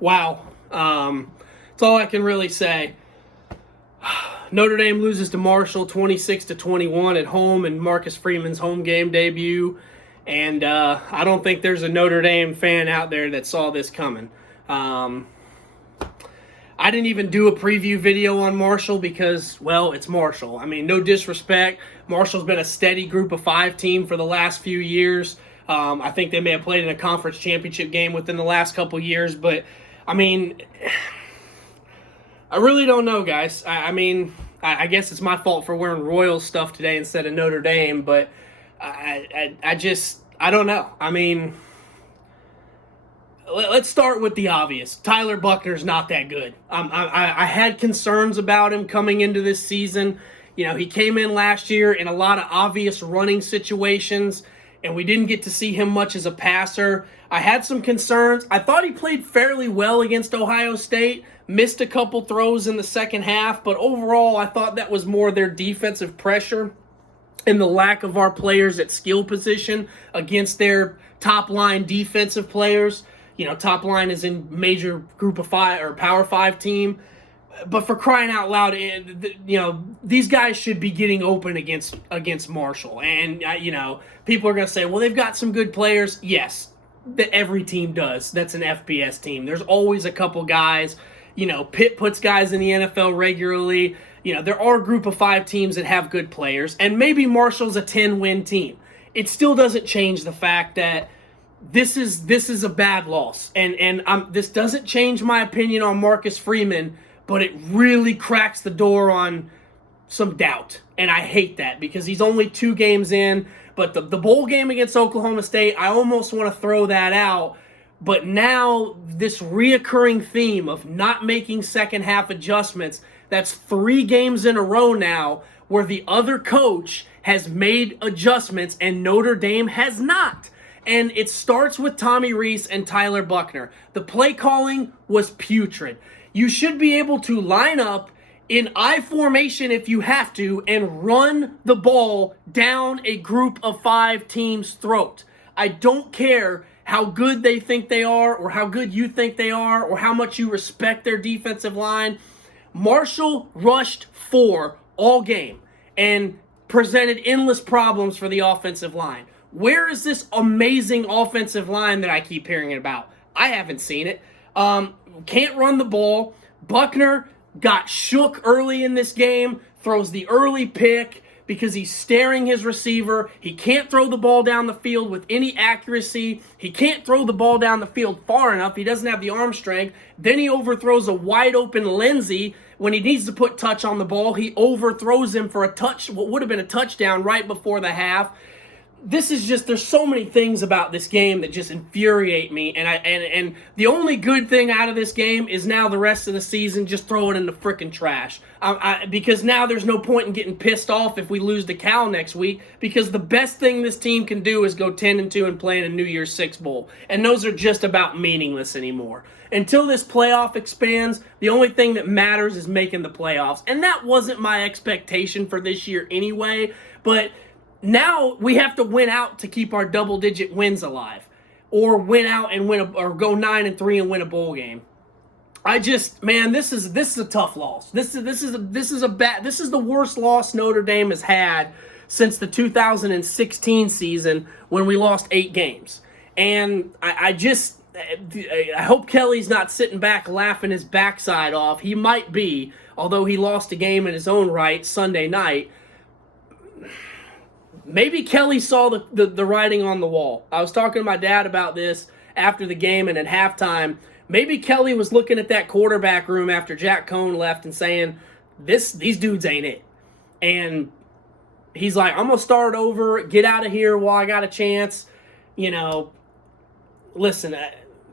Wow. That's all I can really say. Notre Dame loses to Marshall 26-21 at home in Marcus Freeman's home game debut. And I don't think there's a Notre Dame fan out there that saw this coming. I didn't even do a preview video on Marshall because, well, it's Marshall. I mean, no disrespect. Marshall's been a steady group of 5 team for the last few years. I think they may have played in a conference championship game within the last couple years. But, I mean, I really don't know, guys. I guess it's my fault for wearing Royals stuff today instead of Notre Dame. But I don't know. I mean, let's start with the obvious. Tyler Buchner's not that good. I had concerns about him coming into this season. You know, he came in last year in a lot of obvious running situations, and we didn't get to see him much as a passer. I had some concerns. I thought he played fairly well against Ohio State, missed a couple throws in the second half, but overall I thought that was more their defensive pressure and the lack of our players at skill position against their top-line defensive players. You know, top line is in major group of 5 or power 5 team. But for crying out loud, you know, these guys should be getting open against Marshall. And, you know, people are going to say, well, they've got some good players. Yes, that every team does. That's an FBS team. There's always a couple guys. You know, Pitt puts guys in the NFL regularly. You know, there are a group of 5 teams that have good players. And maybe Marshall's a 10-win team. It still doesn't change the fact that this is a bad loss. And this doesn't change my opinion on Marcus Freeman, but it really cracks the door on some doubt. And I hate that because he's only 2 games in. But the bowl game against Oklahoma State, I almost want to throw that out. But now this reoccurring theme of not making second half adjustments, that's 3 games in a row now where the other coach has made adjustments and Notre Dame has not. And it starts with Tommy Rees and Tyler Buchner. The play calling was putrid. You should be able to line up in I formation if you have to and run the ball down a group of 5 teams' throat. I don't care how good they think they are or how good you think they are or how much you respect their defensive line. Marshall rushed 4 all game and presented endless problems for the offensive line. Where is this amazing offensive line that I keep hearing about? I haven't seen it. Can't run the ball. Buchner got shook early in this game, throws the early pick because he's staring his receiver. He can't throw the ball down the field with any accuracy. He can't throw the ball down the field far enough. He doesn't have the arm strength. Then he overthrows a wide open Lindsey. When he needs to put touch on the ball, he overthrows him for what would have been a touchdown right before the half. This is just, there's so many things about this game that just infuriate me, and the only good thing out of this game is now the rest of the season just throw it in the frickin' trash. Because now there's no point in getting pissed off if we lose to Cal next week, because the best thing this team can do is go 10-2 and play in a New Year's Six Bowl, and those are just about meaningless anymore. Until this playoff expands, the only thing that matters is making the playoffs, and that wasn't my expectation for this year anyway, but now we have to win out to keep our double-digit wins alive, or win out and or go 9-3 and win a bowl game. This is a tough loss. This is the worst loss Notre Dame has had since the 2016 season when we lost 8 games. And I hope Kelly's not sitting back laughing his backside off. He might be, although he lost a game in his own right Sunday night. Maybe Kelly saw the writing on the wall. I was talking to my dad about this after the game and at halftime. Maybe Kelly was looking at that quarterback room after Jack Cohn left and saying, these dudes ain't it. And he's like, I'm going to start over, get out of here while I got a chance. You know, listen,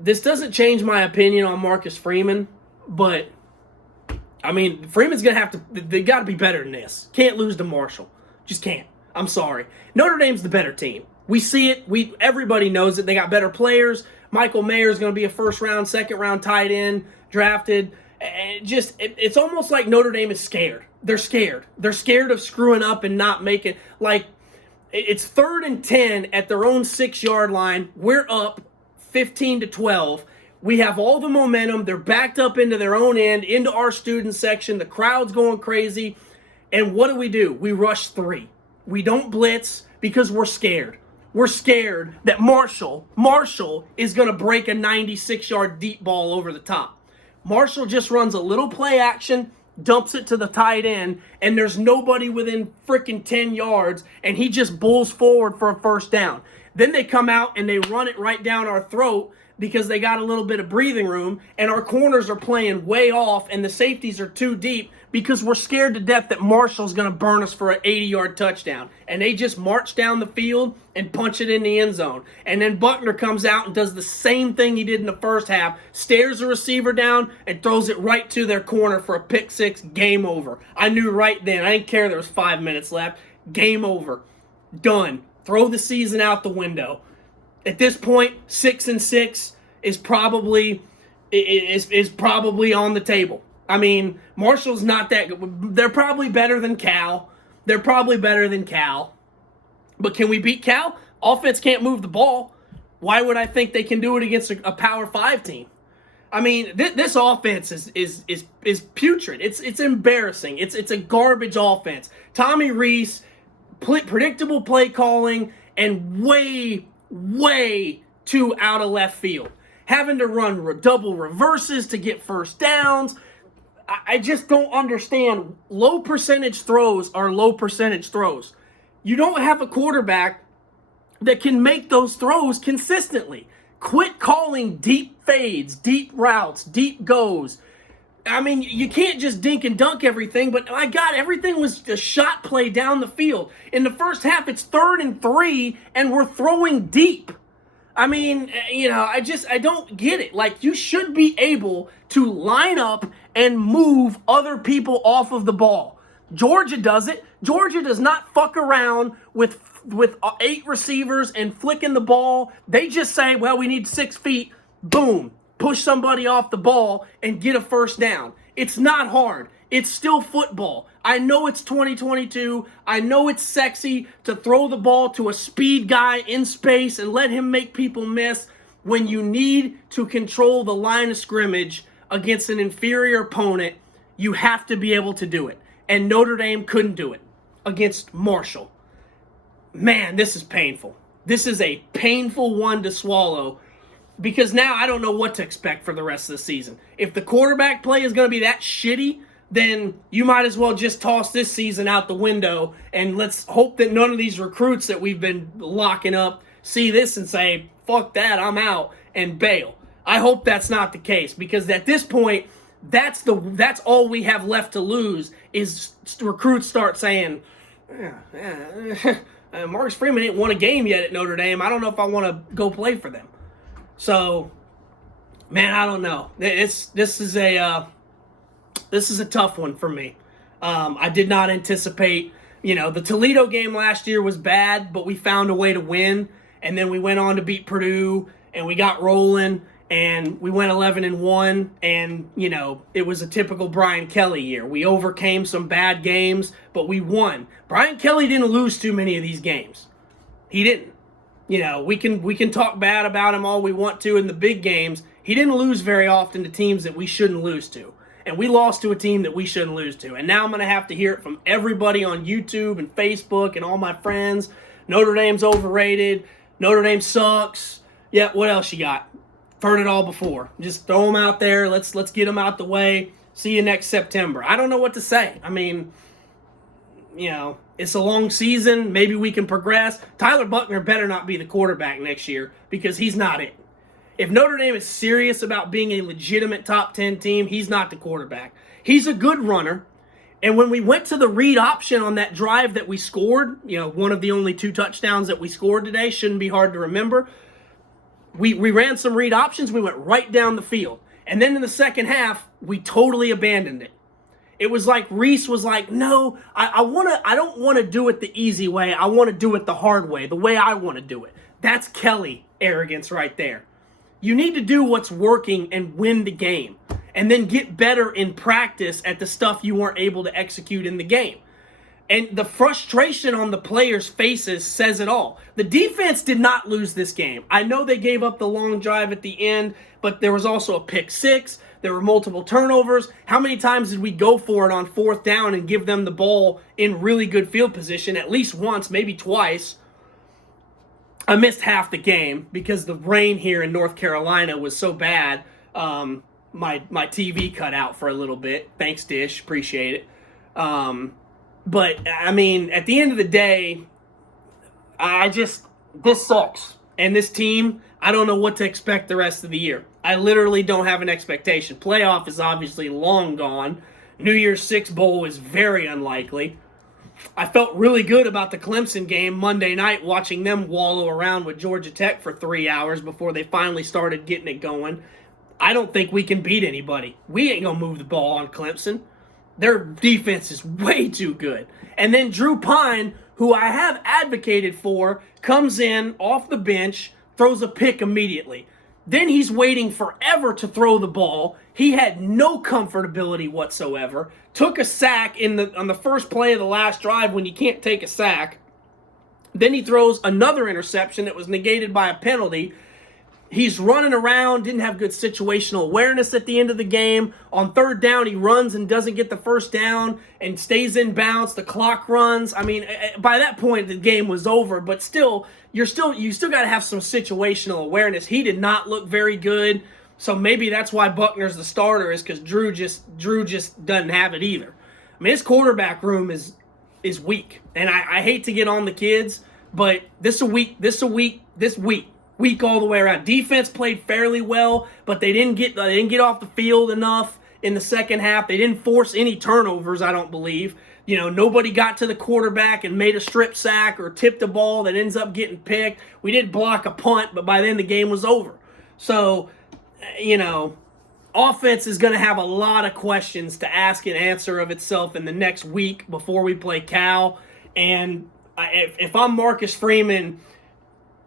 this doesn't change my opinion on Marcus Freeman, but, I mean, Freeman's going to have to, they got to be better than this. Can't lose to Marshall. Just can't. I'm sorry. Notre Dame's the better team. We see it. Everybody knows it. They got better players. Michael Mayer is going to be a first-round, second-round tight end drafted. And it's almost like Notre Dame is scared. They're scared. They're scared of screwing up and not making, like, it's 3rd and 10 at their own 6-yard line. We're up 15-12. We have all the momentum. They're backed up into their own end, into our student section. The crowd's going crazy. And what do? We rush 3. We don't blitz because we're scared. We're scared that Marshall is going to break a 96-yard deep ball over the top. Marshall just runs a little play action, dumps it to the tight end, and there's nobody within freaking 10 yards, and he just bulls forward for a first down. Then they come out and they run it right down our throat because they got a little bit of breathing room, and our corners are playing way off, and the safeties are too deep because we're scared to death that Marshall's going to burn us for an 80-yard touchdown. And they just march down the field and punch it in the end zone. And then Buckner comes out and does the same thing he did in the first half, stares the receiver down and throws it right to their corner for a pick six. Game over. I knew right then. I didn't care there was 5 minutes left. Game over. Done. Throw the season out the window. At this point, 6-6 is probably on the table. I mean, Marshall's not that good. They're probably better than Cal. But can we beat Cal? Offense can't move the ball. Why would I think they can do it against a Power 5 team? I mean, this offense is putrid. It's embarrassing. It's a garbage offense. Tommy Rees, predictable play calling, and way too out of left field. Having to run double reverses to get first downs. I just don't understand. Low percentage throws are low percentage throws. You don't have a quarterback that can make those throws consistently. Quit calling deep fades, deep routes, deep goes. I mean, you can't just dink and dunk everything, but my God, everything was a shot play down the field. In the first half, it's 3rd and 3, and we're throwing deep. I mean, I don't get it. Like, you should be able to line up and move other people off of the ball. Georgia does it. Georgia does not fuck around with 8 receivers and flicking the ball. They just say, well, we need 6 feet. Boom. Push somebody off the ball and get a first down. It's not hard. It's still football. I know it's 2022. I know it's sexy to throw the ball to a speed guy in space and let him make people miss. When you need to control the line of scrimmage against an inferior opponent, you have to be able to do it. And Notre Dame couldn't do it against Marshall. Man, this is painful. This is a painful one to swallow because now I don't know what to expect for the rest of the season. If the quarterback play is going to be that shitty, then you might as well just toss this season out the window and let's hope that none of these recruits that we've been locking up see this and say, fuck that, I'm out, and bail. I hope that's not the case because at this point, that's all we have left to lose is recruits start saying, Marcus Freeman ain't won a game yet at Notre Dame. I don't know if I want to go play for them. So, man, I don't know. This is a tough one for me. I did not anticipate, the Toledo game last year was bad, but we found a way to win. And then we went on to beat Purdue, and we got rolling, and we went 11-1. And, it was a typical Brian Kelly year. We overcame some bad games, but we won. Brian Kelly didn't lose too many of these games. He didn't. We can talk bad about him all we want to in the big games. He didn't lose very often to teams that we shouldn't lose to. And we lost to a team that we shouldn't lose to. And now I'm going to have to hear it from everybody on YouTube and Facebook and all my friends. Notre Dame's overrated. Notre Dame sucks. Yeah, what else you got? Heard it all before. Just throw them out there. Let's get them out the way. See you next September. I don't know what to say. I mean, it's a long season. Maybe we can progress. Tyler Buckner better not be the quarterback next year because he's not it. If Notre Dame is serious about being a legitimate top 10 team, he's not the quarterback. He's a good runner. And when we went to the read option on that drive that we scored, one of the only 2 touchdowns that we scored today, shouldn't be hard to remember. We ran some read options. We went right down the field. And then in the second half, we totally abandoned it. It was like Reese was like, no, I don't want to do it the easy way. I want to do it the hard way, the way I want to do it. That's Kelly arrogance right there. You need to do what's working and win the game and then get better in practice at the stuff you weren't able to execute in the game. And the frustration on the players' faces says it all. The defense did not lose this game. I know they gave up the long drive at the end, but there was also a pick six. There were multiple turnovers. How many times did we go for it on fourth down and give them the ball in really good field position? At least once, maybe twice. I missed half the game because the rain here in North Carolina was so bad. My TV cut out for a little bit. Thanks, Dish. Appreciate it. But, I mean, at the end of the day, this sucks. And this team, I don't know what to expect the rest of the year. I literally don't have an expectation. Playoff is obviously long gone. New Year's Six Bowl is very unlikely. I felt really good about the Clemson game Monday night, watching them wallow around with Georgia Tech for 3 hours before they finally started getting it going. I don't think we can beat anybody. We ain't going to move the ball on Clemson. Their defense is way too good. And then Drew Pine, who I have advocated for, comes in off the bench, throws a pick immediately. Then he's waiting forever to throw the ball. He had no comfortability whatsoever. Took a sack on the first play of the last drive when you can't take a sack. Then he throws another interception that was negated by a penalty. He's running around, didn't have good situational awareness at the end of the game. On third down, he runs and doesn't get the first down and stays in bounds. The clock runs. I mean, by that point, the game was over. But still, you still got to have some situational awareness. He did not look very good. So maybe that's why Buckner's the starter, is because Drew just doesn't have it either. I mean, his quarterback room is weak. And I hate to get on the kids, but this week all the way around. Defense played fairly well, but they didn't get off the field enough in the second half. They didn't force any turnovers, I don't believe. You know, nobody got to the quarterback and made a strip sack or tipped a ball that ends up getting picked. We did block a punt, but by then the game was over. So, you know, offense is going to have a lot of questions to ask and answer of itself in the next week before we play Cal. And if I'm Marcus Freeman,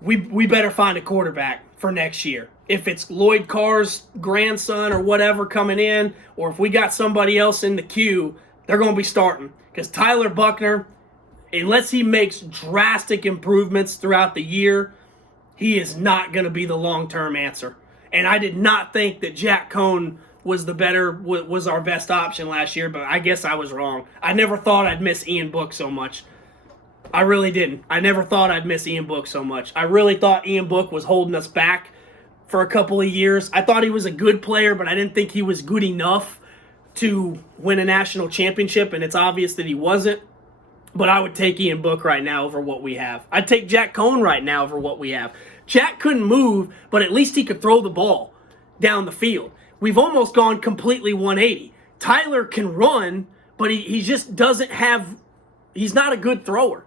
we better find a quarterback for next year. If it's Lloyd Carr's grandson or whatever coming in, or if we got somebody else in the queue, they're going to be starting. Because Tyler Buchner, unless he makes drastic improvements throughout the year, he is not going to be the long-term answer. And I did not think that Jack Cohn was our best option last year, but I guess I was wrong. I never thought I'd miss Ian Book so much. I really didn't. I never thought I'd miss Ian Book so much. I really thought Ian Book was holding us back for a couple of years. I thought he was a good player, but I didn't think he was good enough to win a national championship, and it's obvious that he wasn't. But I would take Ian Book right now over what we have. I'd take Jack Cohn right now over what we have. Jack couldn't move, but at least he could throw the ball down the field. We've almost gone completely 180. Tyler can run, but he just doesn't have – he's not a good thrower.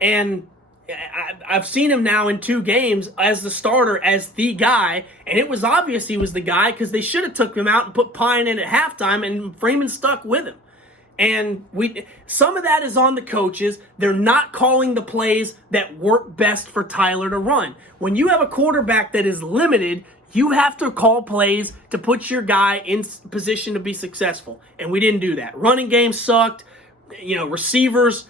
And I've seen him now in 2 games as the starter, as the guy, and it was obvious he was the guy because they should have took him out and put Pine in at halftime, and Freeman stuck with him. And some of that is on the coaches. They're not calling the plays that work best for Tyler to run. When you have a quarterback that is limited, you have to call plays to put your guy in position to be successful. And we didn't do that. Running game sucked. You know, receivers,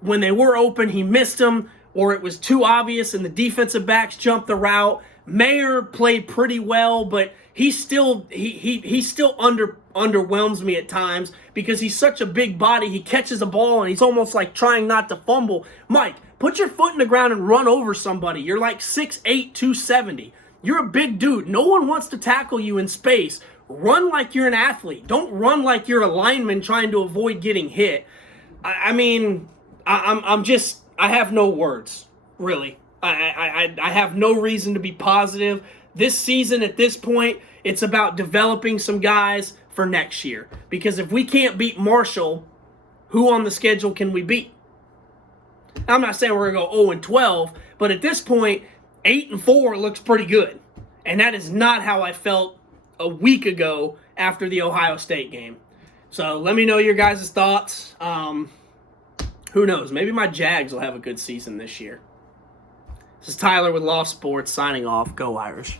when they were open, he missed them, or it was too obvious and the defensive backs jumped the route. Mayer played pretty well, but he still underwhelms me at times because he's such a big body. He catches a ball and he's almost like trying not to fumble. Mike, put your foot in the ground and run over somebody. You're like 6'8", 270. You're a big dude. No one wants to tackle you in space. Run like you're an athlete. Don't run like you're a lineman trying to avoid getting hit. I have no words, really. I have no reason to be positive. This season, at this point, it's about developing some guys for next year. Because if we can't beat Marshall, who on the schedule can we beat? I'm not saying we're going to go 0-12, but at this point, 8-4 looks pretty good. And that is not how I felt a week ago after the Ohio State game. So let me know your guys' thoughts. Who knows? Maybe my Jags will have a good season this year. This is Tyler with Loft Sports signing off. Go Irish.